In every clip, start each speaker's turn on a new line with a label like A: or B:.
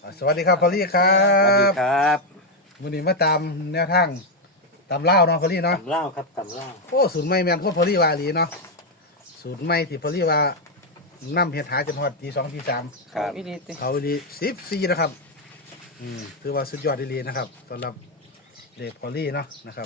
A: สวัสดีครับพอลลี่ครั
B: สวัสดี
A: บ
B: ครับ
A: วันนี้มาตามแนวทางตามเล่าเนาะพอลลี่เนาะ
B: ตำเล่าครับตำเล่า
A: โอ้สูตรใหม่แมนโคตรพอลลี่วาอีหลีเนาะสูตรใหม่ที่พอลลี่ว่านํเฮ็ดหาจนฮอดตี 2 ตี 3
B: ครับ
C: วิธีติ
A: เขาอีหลี14นะครับถือว่าสุดยอดอีหลีนะครับสำหรับเด็กพอลลี่เนาะนะครับ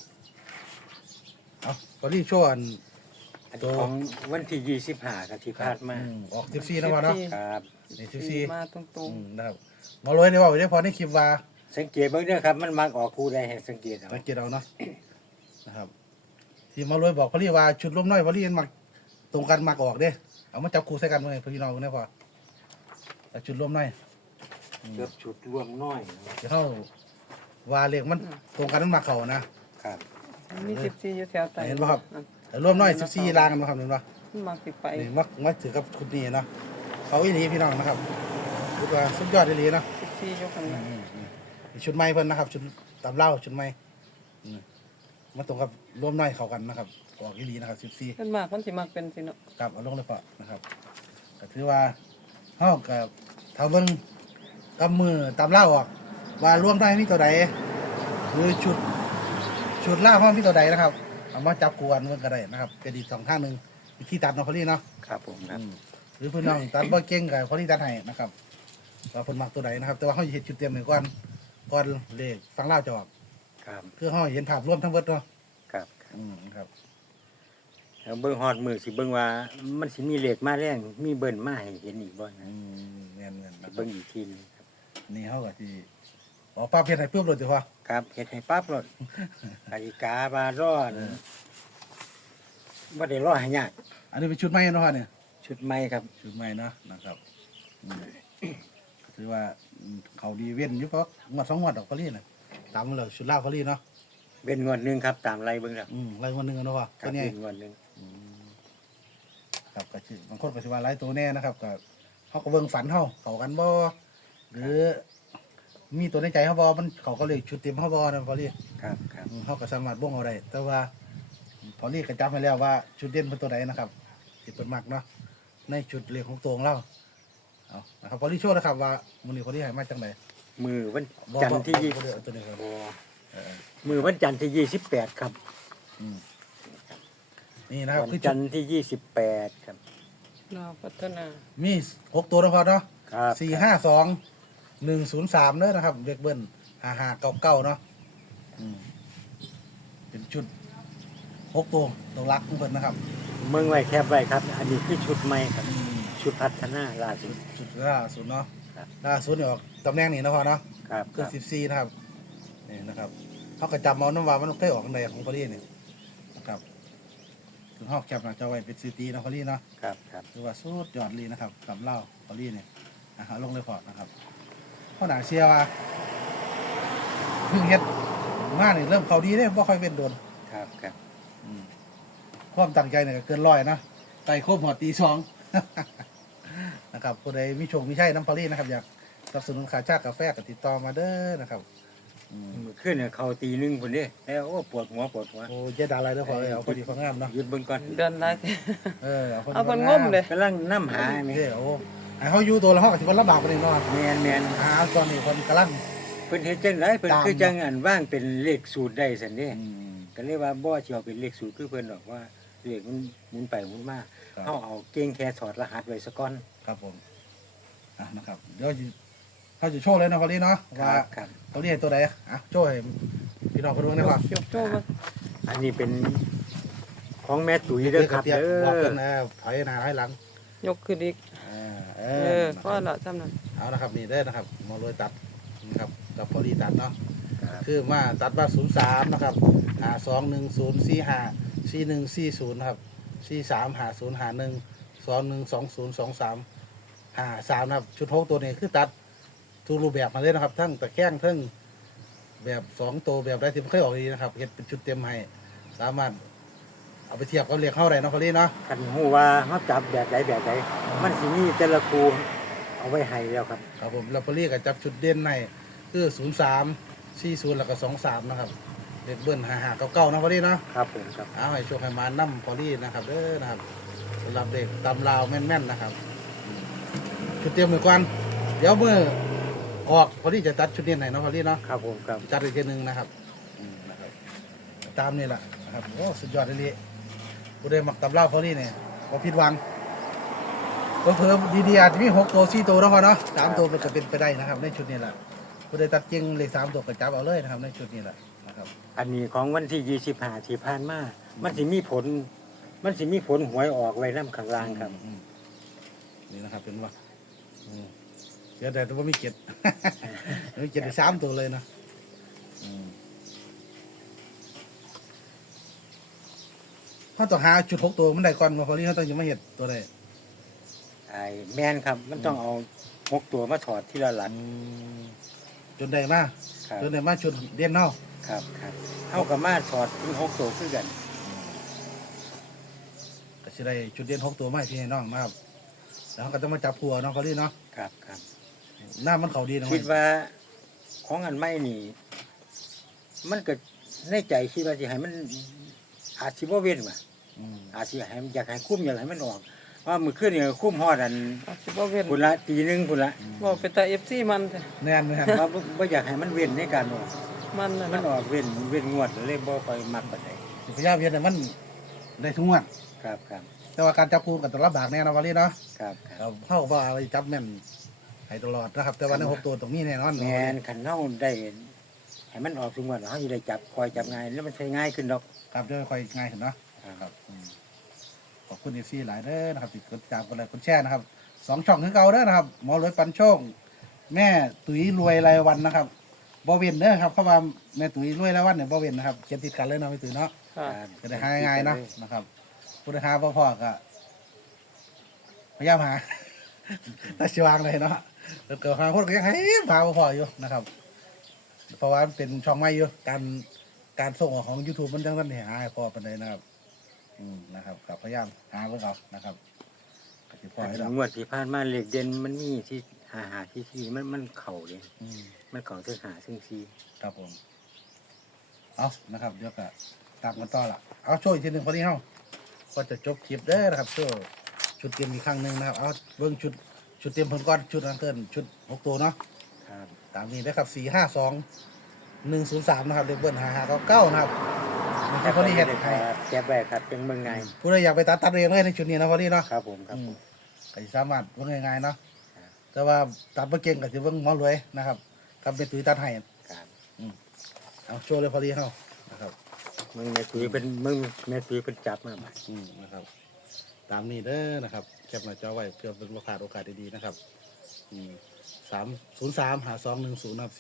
A: เอาพอลลี่โชว์อัน
B: อันของวันที่25ครับที่ผ่านมา
A: ออก14นะวะเนาะ
B: ครับ
A: นี่
C: สี่
A: 14
C: มาตรง
A: นะครับมาเลยได้ว่าได้พอในคลิปว่า
B: สังเกตเบิ่งเด้อครับมันมักออกคู่ใดให้สังเกตเอา
A: สังเกตเอาเนาะนะครับที่มาเลยบอกพอลี่ว่าชุดร่มน้อยพอลี่มันมักตรงกันมักออกเด้เอามาจับคู่ใส่กันเลยพี่น้องเนี่ยพอแต่ชุดร่มน้อย
B: เกือบชุดรวมน้อย
A: เดี๋ยวเขาว่าเลขมันตรงกันมันมักเขานะครับ
C: ๆมี14อยู่แถวใต้
A: เห็นป่ะครับแต่ร่วมน้อย14ลางกันมาครับเห็นป่ะ
C: มันมักสิไป
A: นี่มักถือกับคุณนี่เนาะเขาอีหลีพี่น้องนะครับคือว่าสุดยอดอีหลีเนาะ
C: 14อยู่ข้างหน้า
A: ชุดใหม่เพิ่นนะครับชุดตามเล่าชุดใหม่มาตรงกับร่วมน้อยเข้ากันนะครับออกอีหลีนะครับ14
C: มันมากมันสิมักเป็นสิเนาะ
A: กับเอาลงเลยพอนะครับก็ถือว่าเฮากับเท่าเบิ่งกำมือตามเล่าออกว่าร่วมได้มีตัวใดหรือชุดล่าห้องมีตัวใดนะครับเอามาจับกวนเบิ่งก็ได้นะครับเป็นอีก2 ทางหนึงวิธีตัดเนาะพอลี่เนาะ
B: ครับผมครับ
A: หรือเพิ่นน้องตัดบ่เก่งก็พอลี่ตัดให้นะครับว่าเพิ่นมักตัวใดนะครับ แต่ว่าเฮาสิเฮ็ดชุดเต็มนี่ก่อนเลขฟังเล่าจะออก
B: ครับ
A: คือเฮาเห็นภาพรวมทั้งเบิดเนาะ
B: ครับ
A: ครับ
B: แล้วเบิ่งฮอดมือสิเบิ่งว่ามันสิมีเลขมาแรงมีเบิ่นมาให้เห็นอีกบ่นะ
A: แม่นๆนะครับ
B: เบิ่งอีกทีหนึงครับ
A: นี่เฮาก็สิออกปลาเฮ็ดให้ปึ๊บเลยจ้ะพ่อ
B: ครับเฮ็ดให้ปั๊บรถกติกาบาร้อนบ่ได้รอให้ยาก
A: อันนี้เป็นชุดใหม่เนาะเนี่ย
B: ชุดใหม่ครับ
A: ชุดใหม่เนาะนะครับถือว่าเขาดีเว้นอยู่เพราะงวด2 งวดดอกพอลี่นะตามมาเลยชุดลาวพอลี่เนาะ
B: เป็นงวดหนึงครับตามไล่เบิ่งครับ
A: ไล่งวดหนึงกันเนาะพ่อ
B: ครั
A: ก็
B: บ
A: เนี่ย
B: เป็นงวดหนึง
A: ครับก็สิบางคนก็สิว่าหลายตัวแน่นะครับก็เขาก็เบิ่งฝันเฮาเข้ากันบ่หรือมีตัวในใจเฮาบ่มันเขาก็เลยชุดเต็มเฮาบ่นะพอลี่
B: ครับครับ
A: เฮาก็สามารถบ่งเอาได้แต่ว่าพอลี่ก็จำไว้แล้วว่าชุดเด่นเป็นตัวใดนะครับที่เพิ่นมักเนาะในชุดเลขของตัวของเราเอานะครับพอลี่โชว์นะครับว่ามื้อนี้พอลี่ให้มาจังได
B: มือวันจันทร์ที่
A: บ่ได้เอาตัวนี้ครับ
B: มือวันจันทร์ที่28ครับ
A: อืมนี่นะครับ
B: วัน
A: คือ
B: จั
A: จั
B: น
A: น
B: ทร์ที่28ครับ
C: เราพัฒนา
A: มี6 ตัวนะครับเนาะ
B: ครับ
A: 452 103เด้อนะครับเด็กเบิ้ล5599เนาะเป็นชุด6 ตัวตัวรักของเพิ่นนะครับ
B: เมืองไว้แคบไว้ครับ อันนี้คือชุดใหม่ครับ ชุดพัฒนาล่าสุด
A: ชุดล่าสุดเนาะ
B: ครับ
A: ล่าสุดนี่ออกตำแหน่งนี้นะพ่อเนาะ
B: ครับ
A: คือ14นะครับนี่นะครับเขาก็จำเอาน้ำว่ามันเคยออกในของพอลี่นี่นะครับถึงห้องแคปหน้าจอไว้เป็นซีตีนะพอลี่เนาะ
B: ครับครับ
A: คือว่าสุดยอดเลยนะครับกับเหล้าพอลี่เนี่ยลงเลยพอนะครับเพราะหนาเชียร์ว่าเพิ่งเฮ็ดมาเนี่ยเริ่มเขาดีเนี่ยบ่ค่อยเป็นโดน
B: ครับครับ
A: ความตั้งใจเนี่ยก็เกินร้อยนะไต่โคบหอดตี 2 นะครับผู้ใดมีโชคมีชัยน้ำพอลี่นะครับอยากสนับสนุนขาชาติกาแฟก็ติดต่อมาเด้อนะครับ
B: มือขึ้นเนี่ยเขาตีหนึงพุ่นเด้แล้วโอ้ปวดหัวปวดหัว
A: โอ้ยดาอะไรเด้อพอเอาพอดีพองามเนาะ
B: หยุดเบิ่งก่อน
C: เดินไล่
A: พอดี
C: เอา
A: พ
C: เพิ่น
A: อง
C: มเลย
B: กำลังนำหา
A: นี่
B: แม่
A: เด้อโอ้ให้เขาอยู่ตัวละห้องก็สิบ่ลำบากปานนี้เนาะ
B: แม่นแม่น
A: ตอนนี้คนกำลัง
B: เพิ่นเฮ็ดจังไดเพิ่น
A: ตาม
B: คือจังอันว่างเป็นเลขสูตรได้ซั่นเด้
A: อืม
B: ก็เลยว่าบ่สิเอาเป็นเลขสูตรคือเพิ่นดอกว่าเลขมันหมุนไปหมุนมา
A: ครับ
B: เฮาเอาเก่งแค่ถอดรหัสไว้ซะก่อน
A: ครับผมนะครับเดี๋ยวเขาจะโชว์เลยนะพอลี่เนาะ
B: ค
A: ว่า
B: รับครับ
A: ตัวนี้ตัวใดโชว์ให้พี่น้องคนดูได้ป่ะ
C: ยกโจ้มา
B: อันนี้เป็นของแม่ตุ๋ยเด้อครับ
A: เดี๋ยว
B: เด้
A: บอก
B: อ
A: กันนะถอยหน้าถอยหลัง
C: ยกขึ้นอีก
A: นะครับ
C: พอละจำนั้น
A: เอานะครับนี่ได้อนะครับมาเลยตัดนะครับกับพอลี่ตัดเนาะ
B: ครับ
A: คือมาตัดมา03นะครับ5140454140นะครับ43505121202353นะครับชุด6ตัวนี้คือตัดทุกรูปแบบมาเลยนะครับ ทั้งตะแคงทั้งแบบ2ตัวแบบได้ที่เคยออกดีนะครับเฮ็ดเป็นชุดเต็มให้สามารถเอาไปเทียบกับเลขเข้าได้เนาะพอลี่เนาะ
B: คันฮู้ว่าเฮาจับแบบใดแบบใดมันสิมีแต่ละครูเอาไว้ให้แล้วครับ
A: ครับผมแล้วพอลี่ก็จับชุดเด่นให้คือ0340แล้วก็23นะครับเลขเบิ้ล5599นะพอลี่เนาะ
B: ครับผมครับ
A: เอาให้โชคให้มานํพอลี่นะครับเด้อนะครับสำหรับเด็กตำลาวแม่นๆนะครับชุดเตรียมมือก่อนเดี๋ยวมือออกพอดีจะจัดชุดเด่นไหนเนาะพอดีเนาะ
B: ครับผมครับ
A: จัดอีกทีหนึงนะครับนะครับตามนี่แหละนะครับโอ้สุดยอดเลยผู้ใดมักตำเล่าพอดีเนี่ยบ่ผิดหวังเพิ่มดีๆอาจจะมี6ตัว4ตัวแล้วพอเนาะ3ตัวมันก็เป็นไปได้นะครับในชุดนี้แหละผู้ใดตัดจริงเลข3ตัวก็จับเอาเลยนะครับในชุดนี้แหละนะครับ
B: อันนี้ของวันที่25ที่ผ่านมามันสิมีผลหวยออกไว้นํข้างล่างครับ
A: นี่นะครับเป็นว่าเดี๋ยวแต่ว่ามีเจ็ด มีเจ็ดสามตัวเลยนะเขาต้องหาจุด6ตัวมันได้ก่อนมาพอดีเขาต้องยังไม่เห็นตัวใด
B: ไอ้แม่นครับ มันต้องเอา6ตัวมาถอดทีละหลัก
A: จนได้มา
B: ครับ
A: จนได้มาชุดเดียนเนาะ
B: ครับเฮาก็มาถอดถึง6ตัวคือกัน
A: ก็จะได้จุดเดียน6ตัวมาให้พี่ให้น้องมาครับแล้วเขาก็ต้องมาจับผัวน้องพอดีเนาะ
B: ครับ
A: หน้ามันเขาดีนะ
B: คิดว่าของอันใหม่นี่ มันก็ในใจคิดว่าสิให้มันอาจสิบ่เว้นว่ะ อาจสิให้อยากให้คุ้มอยากให้มันออกว่ามื้อคืนนี่คุ้มฮอดอัน
C: อาจสิบ่เว้น
B: พุ่นละตีหนึงพุ่นละ
C: บ่เป็นตา FC มันแท้
A: แน่นไหมครับ
B: ว่าบ่อยากให้มันเว้นในการออก
C: มันน่ะ
B: มัน
C: เนาะ
B: ออกเว้นงวดเลยบ่ค่อยมักปานใด
A: พยายามเห็นแต่มันได้ทุกงวัน
B: ครับ
A: แต่ว่าการจับคู่กับตัวรับบากแน่นะพอดีเนาะ
B: ครับ
A: เข้าว่าอะไรจับแม่นให้ตลอดนะครับ แต่ว่าใน6ตัวตรงนี้แน่นอน
B: แม่นคันเฮาได้ให้มันออกทุกงวดเฮาสิได้จับคอยจับง่ายแล้วมันใช้ง่ายขึ้นดอก
A: ครับจะค่อยง่ายขึ้นเนาะ ครับขอบคุณเอฟซีหลายเด้อนะครับติดกดติดตามกดไลค์กดแชร์นะครับ2 ช่องคือเก่าเด้อนะครับหมอรวยปันโชคแม่ตุ๋ยรวยรายวันนะครับบ่เว้นเด้อครับเข้ามาแม่ตุ๋ยรวยรายวันเนี่ยบ่เว้นนะครับเขียนติดกันเลยเนาะแม่ตุ๋ยเนาะ
C: ค่ะ
A: จะได้หาง่ายๆเนาะนะครับผู้ใดหาบ่พอก็พยายามหา ถ้าสิวางเลยเนาะแล้วก็หาคนก็ยังให้หาบ่พออยู่นะครับ เพราะว่ามันเป็นช่องใหม่อยู่การส่งออกของ YouTube มันจังซั่นให้หาให้พอปานใดนะครับนะครับกับพยายามหาเพิ่นเอานะครับก็สิพอให้ดอก
B: งวดที่ผ่านมาเลขเด่นมันมีที่หาที่มันเข้าเลย
A: อืม
B: มันเข้าถึงหาซึ่งซี
A: ครับผมเอานะครับเดี๋ยวก็ตามกันต่อละเอาโช่วยอีกทีหนึ่งพอดีเฮาก็จะจบคลิปเด้อนะครับโช่วยชุดเตรียมอีกครั้งหนึ่งนะครับเอาเบิ่งชุดเตรียมผลก่อนชุดอันเกินชุด6ตัวเนาะ
B: ครับ
A: ตามนี้นะครับ452-103นะครับเด็กเบิ้ล5599นะครับนี่คือพอดีเฮ็ดให้
B: แก็บไว้ครับเป็นเมืองไง
A: ผู้ใดอยากไปตัดเองเลยในชุดนี้นะพอดีเนาะ
B: ครับผมครับ
A: ก็สิสามารถเบิ่งง่ายๆเนาะแต่ว่าตัดบ่เก่งก็สิเบิ่งหมอรวยนะครับกับเป็นตุ้ยตัดให้
B: ครับ
A: เอาโชว์เลยพอดีเฮานะครับ
B: เมืองแม่ตุยเป็นเมืองแม่ตุยเป็นจับมาบัด
A: นะครับ ตามนี้เด้อนะครับแคปหน้าจอไว้เพื่อเป็นโอกาสดีๆนะครับ303-5210นะครับ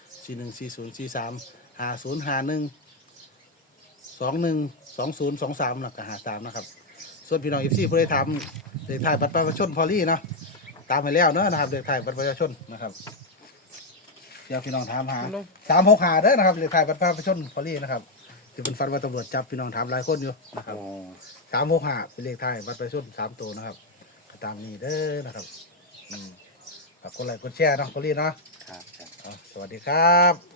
A: 454140435051212023แล้วก็53นะครับส่วนพี่น้อง FC ผู้ใดทำเด็กถ่ายบัตรประชาชนพอลี่เนาะตามไปแล้วเนาะนะครับเด็กถ่ายบัตรประชาชนนะครับเดี๋ยวพี่น้องถามหา365เด้อนะครับเด็กถ่ายบัตรประชาชนพอลี่นะครับที่เป็นฟันว่าตำรวจจับพี่น้องถามหลายคนอยู่นะครับ
B: อ๋อ
A: 365เป็นเลขท้ายบัตรประชาชน3ตัวนะครับก็ตามนี้เด้อนะครับฝากกดไลค์กดแชร์เนาะพอลี่เนาะ
B: ครับ
A: สวัสดีครับ